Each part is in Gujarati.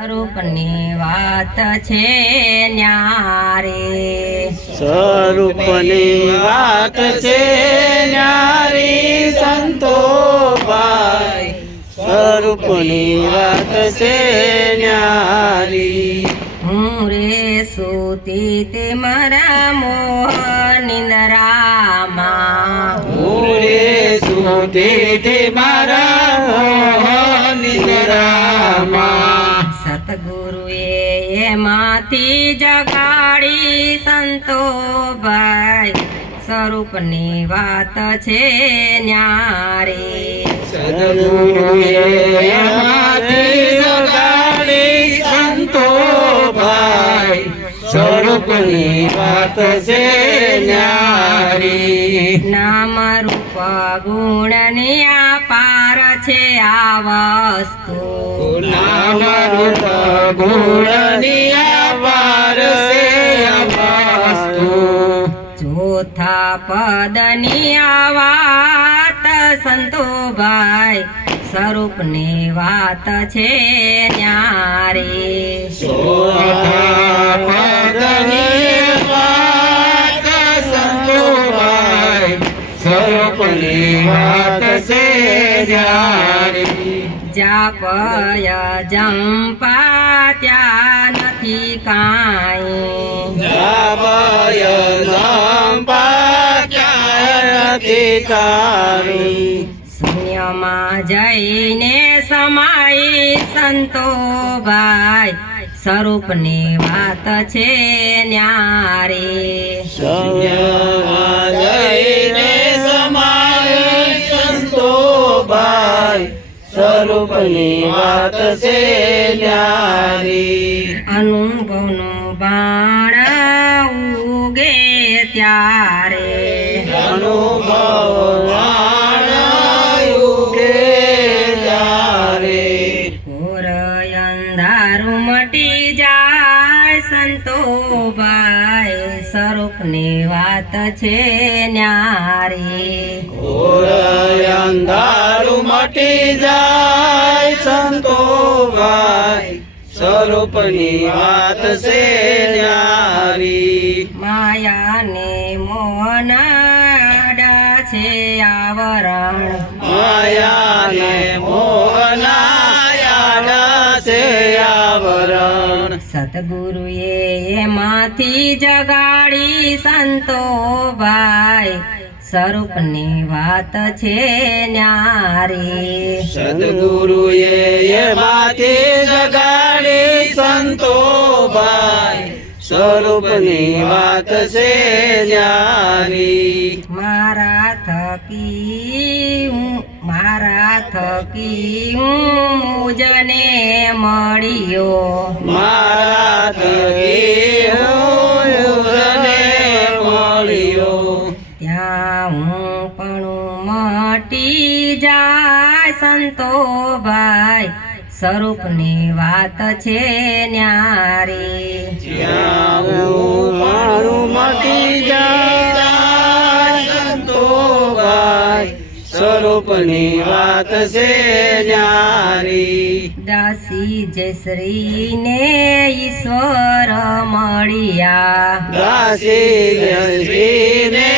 સ્વરૂપની વાત છે ન્યારે, સ્વરૂપની વાત છે ન્યારી સંતો ભાઈ, સ્વરૂપની વાત છે ન્યારી. હું રે સૂતી તે મારા મોહ નિંદરામાં, હું રે સૂતી તે મારા મોહ નિંદરામાં, સતગુરુએ એમાંથી જગાડી સંતો ભાઈ, સ્વરૂપની વાત છે ન્યારે. સદગુરુએ એમાંથી જગાડી સંતો ભાઈ, સ્વરૂપની વાત છે ન્યારી. નામ રૂપ ગુણની અપાર છે આ વસ્તુ, નામ રૂપ ગુણની અપાર છે આ વસ્તુ. ચોથા પદની આ વાત સંતો ભાઈ, સ્વરૂપની વાત છે ન્યારે. ચોથા પદની વાત સંતો ભાઈ, સ્વરૂપની વાત છે ન્યારી. જાપય જંપા ત્યાં નથી કાંઈ, જાપય જંપા ક્યાંય નથી કાંઈ. શૂન્યમાં જઈને સમાઈ સંતો ભાઈ, સ્વરૂપની વાત છે ન્યારે. શૂન્યમાં જઈને સમાય સંતો ભાઈ, સ્વરૂપની વાત છે ન્યારી. અનુભવનું બાણ ઉગે ત્યારે, અનુભવ ઉગે ત્યારે, ઘોર અંધારું મટી જાય સંતો ભાઈ, સ્વરૂપની વાત છે ન્યારે. ઘોર અંધારું મટી જાય સંતો ભાઈ, સ્વરૂપની વાત છે ન્યારી. માયાને મોહનાડા છે આવરણ, માયાને મોહનાયા છે આવરણ. સતગુરુએ એમાંથી જગાડી સંતો ભાઈ, સ્વરૂપની વાત છે ન્યારે. સદગુરુએ એમાંથી જગાડી સંતો ભાઈ, સ્વરૂપની વાત છે ન્યારી. મારા થકી હું મુજને મળ્યો, મારા થકી હું યુગને મળ્યો, ત્યાં હું પણ મટી જાય સંતો ભાઈ, સ્વરૂપની વાત છે ન્યારે. જ્યાં હું મારું મટી જાય સંતો ભાઈ, સ્વરૂપની વાત છે ન્યારી. દાસી જયશ્રીને ઈશ્વર મળ્યા, દાસી જયશ્રીને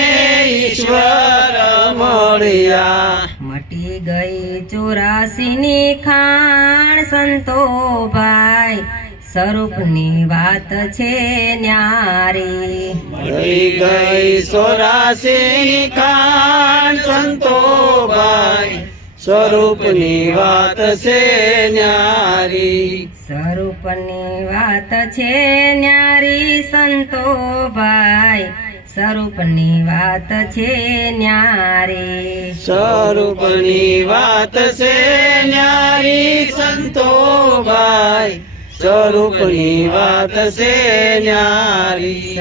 ઈશ્વર મળ્યા, મટી ગઈ 84ની ખાણ સંતો ભાઈ, સ્વરૂપની વાત છે ન્યારે. મળી ગઈ 84ની ખાણ સંતો ભાઈ, સ્વરૂપની વાત છે ન્યારી. સ્વરૂપની વાત છે ન્યારી સંતો ભાઈ, સ્વરૂપની વાત છે ન્યારે. સ્વરૂપની વાત છે ન્યારી સંતો ભાઈ, સ્વરૂપની વાત છે ન્યારી.